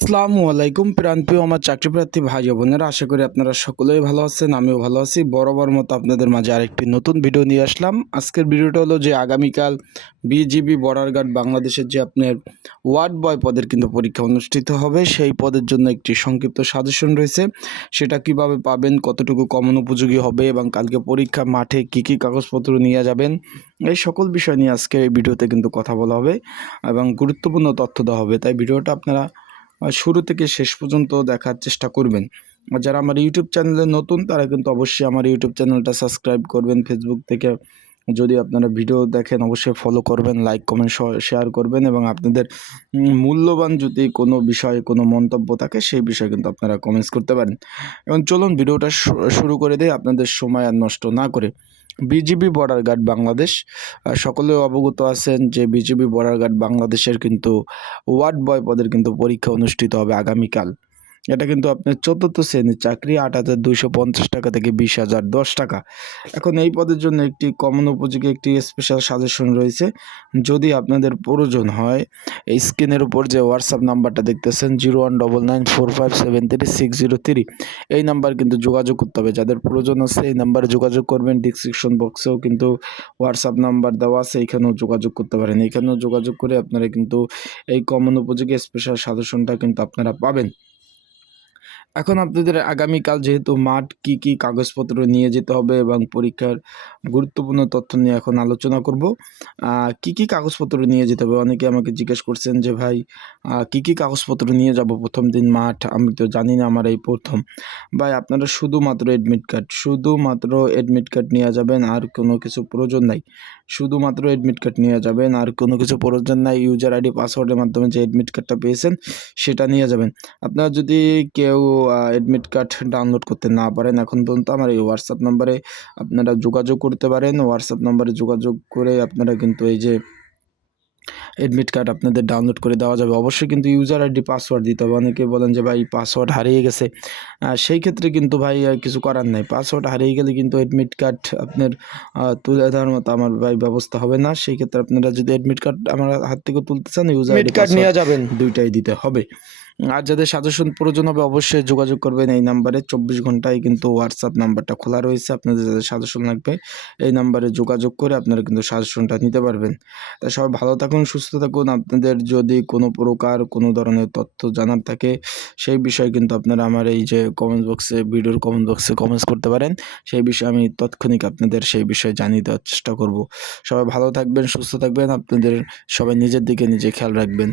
আসসালামু আলাইকুম প্রাণপ্রিয় আমার চাকরি প্রার্থী ভাই বোনেরা, আশা করি আপনারা সকলেই ভালো আছেন, আমিও ভালো আছি। বরাবর মতো আপনাদের মাঝে আরেকটি নতুন ভিডিও নিয়ে আসলাম। আজকের ভিডিওটা হলো যে আগামীকাল বিজিবি বর্ডার গার্ড বাংলাদেশের যে আপনার ওয়ার্ড বয় পদের কিন্তু পরীক্ষা অনুষ্ঠিত হবে, সেই পদের জন্য একটি সংক্ষিপ্ত সাজেশন রয়েছে। সেটা কীভাবে পাবেন, কতটুকু কমন উপযোগী হবে এবং কালকে পরীক্ষা মাঠে কি কি কাগজপত্র নিয়ে যাবেন, এই সকল বিষয় নিয়ে আজকে এই ভিডিওতে কিন্তু কথা বলা হবে এবং গুরুত্বপূর্ণ তথ্য দেওয়া হবে। তাই ভিডিওটা আপনারা শুরু থেকে শেষ পর্যন্ত দেখার চেষ্টা করবেন। আর যারা আমার ইউটিউব চ্যানেলে নতুন, তারা কিন্তু অবশ্যই আমার ইউটিউব চ্যানেলটা সাবস্ক্রাইব করবেন ফেসবুক থেকে। যদি আপনারা ভিডিও দেখেন, অবশ্যই ফলো করবেন লাইক কমেন্ট শেয়ার করবেন এবং আপনাদের মূল্যবান যদি কোনো বিষয়ে কোনো মন্তব্য থাকে, সেই বিষয়ে কিন্তু আপনারা কমেন্টস করতে পারেন। এবং চলুন, ভিডিওটা শুরু করে দেয় আপনাদের সময় আর নষ্ট না করে। বিজিবি বর্ডার গার্ড বাংলাদেশ সকলে অবগত আছেন যে বিজিবি বর্ডার গার্ড বাংলাদেশের কিন্তু ওয়ার্ড বয় পদের কিন্তু পরীক্ষা অনুষ্ঠিত হবে আগামীকাল। এটা কিন্তু আপনার চতুর্থ শ্রেণির চাকরি আট হাজার দুইশো পঞ্চাশ টাকা থেকে বিশ হাজার দশ টাকা। এখন এই পদের জন্য একটি কমন উপযোগী একটি স্পেশাল সাজেশন রয়েছে। যদি আপনাদের প্রয়োজন হয়, এই স্ক্রিনের উপর যে হোয়াটসঅ্যাপ নাম্বারটা দেখতেছেন, zero one double nine four five seven three six zero three. এই নাম্বার কিন্তু যোগাযোগ করতে হবে। যাদের প্রয়োজন আছে, এই নাম্বারে যোগাযোগ করবেন। ডিসক্রিপশন বক্সেও কিন্তু হোয়াটসঅ্যাপ নাম্বার দেওয়া আছে। এখানেও যোগাযোগ করতে পারেন। এখানেও যোগাযোগ করে আপনারা কিন্তু এই কমন উপযোগী স্পেশাল সাজেশনটা কিন্তু আপনারা পাবেন। এখন আপনাদের আগামীকাল যেহেতু মাঠ, কি কি কাগজপত্র নিয়ে যেতে হবে এবং পরীক্ষার গুরুত্বপূর্ণ তথ্য নিয়ে এখন আলোচনা করব। কি কি কাগজপত্র নিয়ে যেতে হবে? অনেকে আমাকে জিজ্ঞেস করছেন যে, ভাই কি কি কাগজপত্র নিয়ে যাব প্রথম দিন মাঠ? আমি তো জানি না আমার এই প্রথম। ভাই, আপনারা শুধুমাত্র এডমিট কার্ড শুধুমাত্র এডমিট কার্ড নিয়ে যাবেন, আর কোনো কিছু প্রয়োজন নাই। শুধুমাত্র এডমিট কার্ড নিয়ে যাবেন, আর কোনো কিছু প্রয়োজন নাই। ইউজার আইডি পাসওয়ার্ডের মাধ্যমে যে এডমিট কার্ডটা পেয়েছেন, সেটা নিয়ে যাবেন। আপনারা যদি কেউ এডমিট কার্ড ডাউনলোড করতে না পারেন এখন পর্যন্ত আমার এই হোয়াটসঅ্যাপ নম্বরে আপনারা যোগাযোগ করতে পারেন। হোয়াটসঅ্যাপ নম্বরে যোগাযোগ করে আপনারা কিন্তু এই যে এডমিট কার্ড আপনাদের ডাউনলোড করে দেওয়া যাবে। অবশ্যই কিন্তু ইউজার আইডি পাসওয়ার্ড দিতে হবে। অনেকে বলেন যে ভাই পাসওয়ার্ড হারিয়ে গেছে। সেই ক্ষেত্রে কিন্তু ভাই কিছু করার নাই। পাসওয়ার্ড হারিয়ে গেলে কিন্তু এডমিট কার্ড আপনার তুলে দেওয়ার মতো আমার ভাই ব্যবস্থা হবে না। সেই ক্ষেত্রে আপনারা যদি এডমিট কার্ড আমার হাত থেকে তুলতে চান ইউজার আইডি কার্ড নিয়ে যাবেন। দুইটাই দিতে হবে। আর যাদের সাজেশন প্রয়োজন হবে অবশ্যই যোগাযোগ করবেন এই নাম্বারে চব্বিশ ঘন্টায় কিন্তু হোয়াটসঅ্যাপ নাম্বারটা খোলা রয়েছে। আপনাদের যাদের সাজেশন লাগবে, এই নাম্বারে যোগাযোগ করে আপনারা কিন্তু সাজেশনটা নিতে পারবেন। তা সবাই ভালো থাকুন, সুস্থ থাকুন। আপনাদের যদি কোনো প্রকার, কোনো ধরনের তথ্য জানার থাকে, সেই বিষয়ে কিন্তু আপনারা আমার এই যে কমেন্ট বক্সে ভিডিওর কমেন্ট বক্সে কমেন্টস করতে পারেন। সেই বিষয়ে আমি তৎক্ষণিক আপনাদের সেই বিষয়ে জানিয়ে দেওয়ার চেষ্টা করব। সবাই ভালো থাকবেন, সুস্থ থাকবেন। আপনাদের সবাই নিজের দিকে নিজে খেয়াল রাখবেন।